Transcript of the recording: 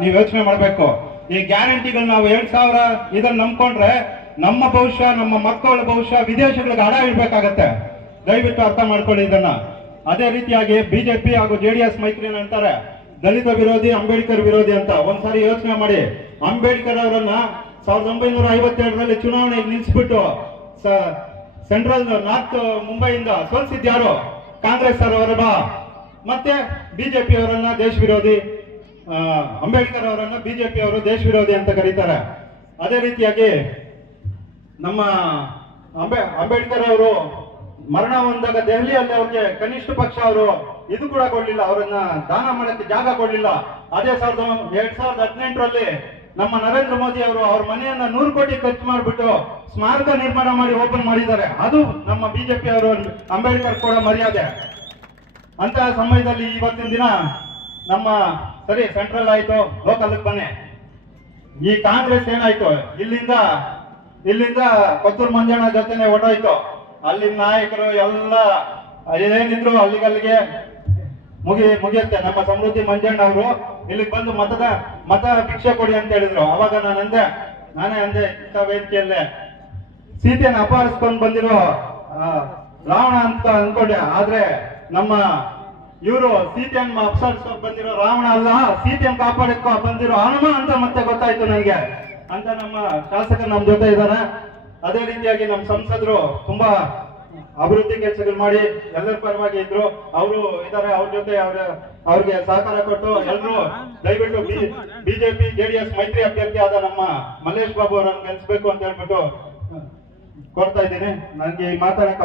ನೀವು ಯೋಚನೆ ಮಾಡಬೇಕು. ಈ ಗ್ಯಾರಂಟಿಗಳು ನಾವು ಎರಡ್ ಸಾವಿರ ಇದನ್ನ ನಂಬ್ಕೊಂಡ್ರೆ ನಮ್ಮ ಭವಿಷ್ಯ, ನಮ್ಮ ಮಕ್ಕಳ ಭವಿಷ್ಯ ವಿದೇಶಗಳಿಗೆ ಹಣ ಇಡಬೇಕಾಗತ್ತೆ. ದಯವಿಟ್ಟು ಅರ್ಥ ಮಾಡ್ಕೊಳ್ಳಿ ಇದನ್ನ. ಅದೇ ರೀತಿಯಾಗಿ ಬಿಜೆಪಿ ಹಾಗೂ ಜೆ ಡಿ ಎಸ್ ಮೈತ್ರಿ ಅಂತಾರೆ. ದಲಿತ ವಿರೋಧಿ, ಅಂಬೇಡ್ಕರ್ ವಿರೋಧಿ ಅಂತ ಒಂದ್ಸಾರಿ ಯೋಚನೆ ಮಾಡಿ. ಅಂಬೇಡ್ಕರ್ ಅವರನ್ನ ಸಾವಿರದ ಒಂಬೈನೂರ ಐವತ್ತೆರಡರಲ್ಲಿ ಚುನಾವಣೆಗೆ ನಿಲ್ಲಿಸ್ಬಿಟ್ಟು ಸೆಂಟ್ರಲ್ ನಾರ್ತ್ ಮುಂಬೈಯಿಂದ ಸೋಲ್ಸಿದ್ಯಾರು ಕಾಂಗ್ರೆಸ್ ಅವರ ಮತ್ತೆ ಬಿಜೆಪಿ ಅವರನ್ನ ದೇಶ ವಿರೋಧಿ. ಅಂಬೇಡ್ಕರ್ ಅವರನ್ನ ಬಿಜೆಪಿ ಅವರು ದೇಶ ವಿರೋಧಿ ಅಂತ ಕರೀತಾರೆ. ಅದೇ ರೀತಿಯಾಗಿ ನಮ್ಮ ಅಂಬೇ, ಅಂಬೇಡ್ಕರ್ ಅವರು ಮರಣ ಹೊಂದಾಗ ದೆಹಲಿಯಲ್ಲಿ ಅವ್ರಿಗೆ ಕನಿಷ್ಠ ಪಕ್ಷ ಅವರು ಇದು ಕೂಡ ಕೊಡ್ಲಿಲ್ಲ, ಅವರನ್ನ ದಾನ ಮಾಡಕ್ಕೆ ಜಾಗ ಕೊಡ್ಲಿಲ್ಲ. ಅದೇ ಸಾವಿರದ ಎರಡ್ ಸಾವಿರದ ಹದಿನೆಂಟರಲ್ಲಿ ನಮ್ಮ ನರೇಂದ್ರ ಮೋದಿ ಅವರು ಅವ್ರ ಮನೆಯನ್ನ ನೂರು ಕೋಟಿ ಖರ್ಚು ಮಾಡಿಬಿಟ್ಟು ಸ್ಮಾರಕ ನಿರ್ಮಾಣ ಮಾಡಿ ಓಪನ್ ಮಾಡಿದ್ದಾರೆ. ಅದು ನಮ್ಮ ಬಿಜೆಪಿ ಅವರು ಅಂಬೇಡ್ಕರ್ ಕೂಡ ಮರ್ಯಾದೆ. ಅಂತಹ ಸಮಯದಲ್ಲಿ ಇವತ್ತಿನ ದಿನ ನಮ್ಮ ಸರಿ ಸೆಂಟ್ರಲ್ ಆಯ್ತು. ಲೋಕಲ್ ಬನ್ನಿ. ಈ ಕಾಂಗ್ರೆಸ್ ಏನಾಯ್ತು? ಇಲ್ಲಿಂದ ಇಲ್ಲಿಂದ ಕೊತ್ತೂರು ಮಂಜಣ್ಣ ಜೊತೆನೆ ಓಡೋಯ್ತು. ಅಲ್ಲಿ ನಾಯಕರು ಎಲ್ಲ ಏನಿದ್ರು ಅಲ್ಲಿಗಲ್ಲಿಗೆ ಮುಗಿ, ಮುಗಿಯುತ್ತೆ. ನಮ್ಮ ಸಮೃದ್ಧಿ ಮಂಜಣ್ಣ ಅವರು ಇಲ್ಲಿಗೆ ಬಂದು ಮತದ, ಮತ ಭಿಕ್ಷೆ ಕೊಡಿ ಅಂತ ಹೇಳಿದ್ರು. ಅವಾಗ ನಾನು ಅಂದೆ, ನಾನೇ ಅಂದೆ, ಇಂಥ ವೇದಿಕೆಯಲ್ಲೇ ಸೀತೆಯನ್ನು ಅಪಹರಿಸ್ಕೊಂಡು ಬಂದಿರೋ ರಾವಣ ಅಂತ ಅನ್ಕೊಂಡೆ ಆದ್ರೆ ನಮ್ಮ ಇವರು ಸೀತೆಯನ್ನು ಅಪಹರಿಸ್ಕೊಂಡು ಬಂದಿರೋ ರಾವಣ ಅಲ್ಲ ಸೀತೆಯನ್ನು ಕಾಪಾಡಕ್ಕೆ ಬಂದಿರೋ ಹನುಮ ಅಂತ ಮತ್ತೆ ಗೊತ್ತಾಯ್ತು ನನಗೆ ಅಂತ ನಮ್ಮ ಶಾಸಕ ನಮ್ಮ ಜೊತೆ ಇದ್ದಾರೆ ಅದೇ ರೀತಿಯಾಗಿ ನಮ್ಮ ಸಂಸದರು ತುಂಬಾ ಅಭಿವೃದ್ಧಿ ಕೆಲಸಗಳು ಮಾಡಿ ಎಲ್ಲರ ಪರವಾಗಿ ಇದ್ರು. ಅವರು ಇದ್ದಾರೆ ಅವ್ರ ಜೊತೆ ಅವ್ರ ಅವ್ರಿಗೆ ಸಹಕಾರ ಕೊಟ್ಟು ಎಲ್ಲರೂ ದಯವಿಟ್ಟು ಬಿಜೆಪಿ ಜೆಡಿಎಸ್ ಮೈತ್ರಿ ಅಭ್ಯರ್ಥಿ ಆದ ನಮ್ಮ ಮಲ್ಲೇಶ್ ಬಾಬು ಅವರನ್ನು ಗೆಲ್ಲಿಸಬೇಕು ಅಂತ ಹೇಳ್ಬಿಟ್ಟು ಕೊಡ್ತಾ ಇದ್ದೀನಿ. ನನಗೆ ಈ ಮಾತಾಡಕ್ಕೆ